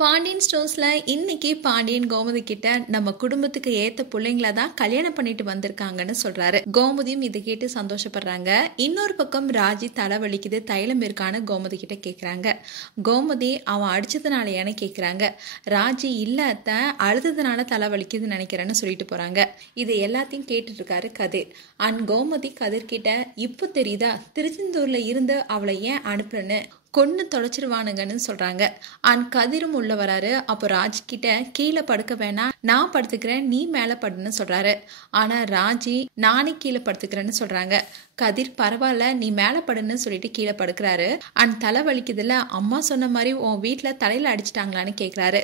பாண்டியன் ஸ்டோர்ஸ்ல இன்னைக்கு பாண்டியன் கோமதி கிட்ட நம்ம குடும்பத்துக்கு ஏத்த பிள்ளைங்கள தான் கல்யாணம் பண்ணிட்டு வந்திருக்காங்கன்னு சொல்றாரு. கோமதியும் இதை கேட்டு சந்தோஷப்படுறாங்க. இன்னொரு பக்கம் ராஜி தலை வலிக்குது, தைலம் இருக்கான்னு கோமதி கிட்ட கேக்குறாங்க. கோமதி அவன் அடிச்சதுனாலயான்னு கேக்குறாங்க. ராஜி இல்ல அத்த, அழுததுனால தலை வலிக்குதுன்னு நினைக்கிறேன்னு சொல்லிட்டு போறாங்க. இது எல்லாத்தையும் கேட்டுட்டு இருக்காரு கதிர். கோமதி கதிர் கிட்ட இப்போ தெரியுதா திருச்செந்தூர்ல இருந்து அவளை ஏன் அனுப்புறன்னு, கொன்னு தொலைச்சிருவானுங்கன்னு சொல்றாங்க. கதிரும் உள்ள வராரு. அப்போ ராஜி கிட்ட கீழே படுக்க வேணாம், நான் படுத்துக்கிறேன், நீ மேல படுன்னு சொல்றாரு. ஆனா ராஜி நானே கீழே படுத்துக்கிறேன்னு சொல்றாங்க. கதிர் பரவாயில்ல நீ மேல படுன்னு சொல்லிட்டு கீழே படுக்கிறாரு. தலை வலிக்குதுல, அம்மா சொன்ன மாதிரி உன் வீட்டுல தலையில அடிச்சிட்டாங்களான்னு கேக்குறாரு.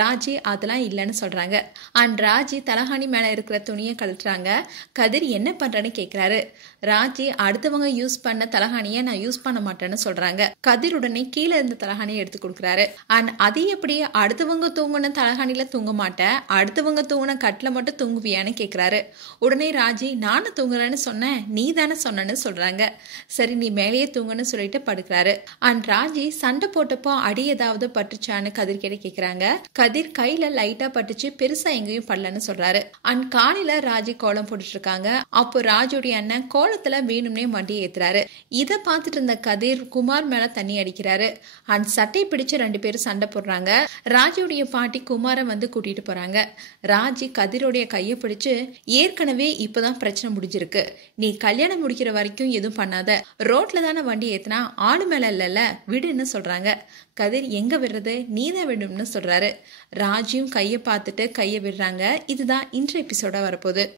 ராஜி அதெல்லாம் இல்லைன்னு சொல்றாங்க. ராஜி தலகாணி மேல இருக்கிற துணியை கழட்டுறாங்க. கதிர் என்ன பண்றேன்னு கேக்குறாரு. ராஜி அடுத்தவங்க யூஸ் பண்ண தலகாணிய நான் யூஸ் பண்ண மாட்டேன்னு சொல்றாங்க. கதிர் உடனே கீழே இருந்த தலகாணியை எடுத்து கொடுக்குறாரு. அது எப்படி அடுத்தவங்க தூங்குன தலகாணில தூங்க மாட்டேன், அடுத்தவங்க தூங்குன கட்டில மட்டும் தூங்குவியான்னு கேக்குறாரு. உடனே ராஜி நானும் தூங்குறேன்னு சொன்னேன், நீ தானே சொன்னு சொல்றாங்க. சரி நீ மேலேயே தூங்குன்னு சொல்லிட்டு படுக்கிறாரு. ராஜி சண்டை போட்டப்போ அடி ஏதாவது பட்டுச்சான்னு கதிர் கிட்ட கேக்குறாங்க. கதிர் கையில லைட்டா பட்டுச்சு, பெருசா எங்கேயும் படலன்னு சொல்றாரு. காலையில ராஜி கோலம் போட்டுட்டு இருக்காங்க. அப்போ ராஜுடைய அண்ணன் கோலத்துல வேணும்னே வண்டியை ஏத்துறாரு. இதை பார்த்துட்டு இருந்த கதிர் குமார் மேல தண்ணி அடிக்கிறாரு. சட்டை பிடிச்சு ரெண்டு பேரும் சண்டை போடுறாங்க. ராஜுடைய பாட்டி குமார வந்து கூட்டிட்டு போறாங்க. ராஜி கதிரோடைய கையை பிடிச்சு, ஏற்கனவே இப்பதான் பிரச்சனை முடிஞ்சிருக்கு, நீ கல்யாணம் முடிக்கிற வரைக்கும் எதுவும் பண்ணாத, ரோட்ல தானே வண்டி ஏத்துனா, ஆடு மேல இல்ல விடுன்னு சொல்றாங்க. கதிர் எங்க விடுறது, நீதான் விடும்னு சொல்றாரு. ராஜியும் கையை பார்த்துட்டு கையை விடுறாங்க. இதுதான் இன்றைய எபிசோட வரப்போகுது.